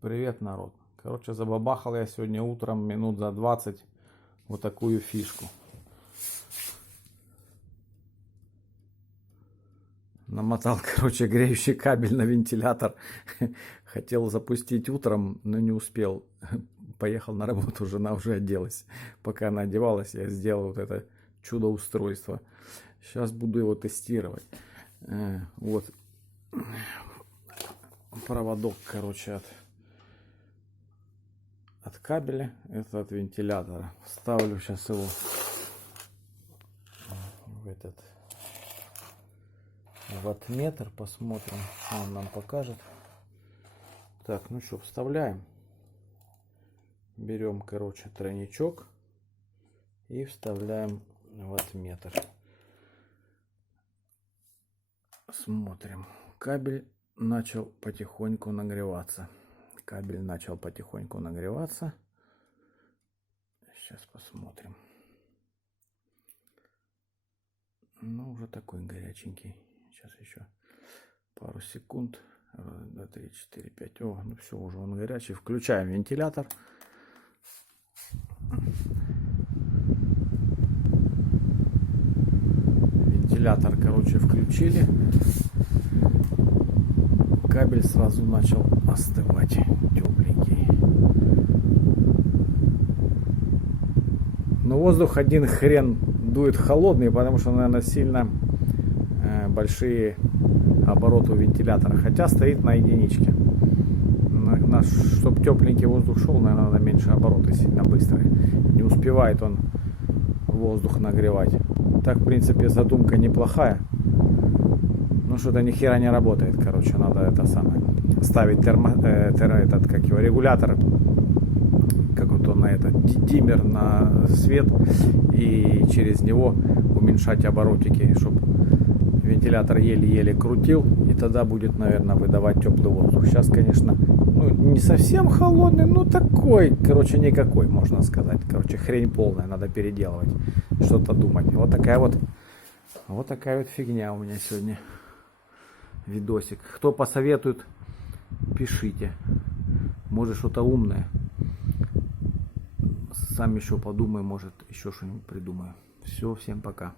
Привет, народ. Короче, забабахал я сегодня утром минут за 20 вот такую фишку. Намотал, короче, греющий кабель на вентилятор. Хотел запустить утром, но не успел. Поехал на работу, жена уже оделась. Пока она одевалась, я сделал вот это чудо-устройство. Сейчас буду его тестировать. Вот проводок, короче, от кабеля, это от вентилятора. Вставлю сейчас его в этот ваттметр, посмотрим, что он нам покажет. Так, ну что, вставляем. Берем, короче, тройничок и вставляем ваттметр. Смотрим. Кабель начал потихоньку нагреваться. Сейчас посмотрим. Ну, уже такой горяченький. Сейчас еще пару секунд. 1, 2, 3, 4, 5. О, ну все, уже он горячий. Включаем вентилятор. Вентилятор, короче, включили. Кабель сразу начал остывать, тепленький. Но воздух один хрен дует холодный, потому что, наверное, сильно большие обороты у вентилятора. Хотя стоит на единичке. Чтобы тепленький воздух шел, наверное, надо меньше обороты, сильно быстрые. Не успевает он воздух нагревать. Так, в принципе, задумка неплохая. Ну, что-то ни хера не работает, короче, надо это самое ставить регулятор, как вот он на этот диммер на свет, и через него уменьшать оборотики, чтобы вентилятор еле-еле крутил, и тогда будет, наверное, выдавать теплый воздух. Сейчас, конечно, ну, не совсем холодный, но такой, короче, никакой, можно сказать. Короче, хрень полная, надо переделывать, что-то думать. Вот такая вот фигня у меня сегодня. Видосик. Кто посоветует, пишите. Может, что-то умное. Сам еще подумаю, может, еще что-нибудь придумаю. Все, всем пока.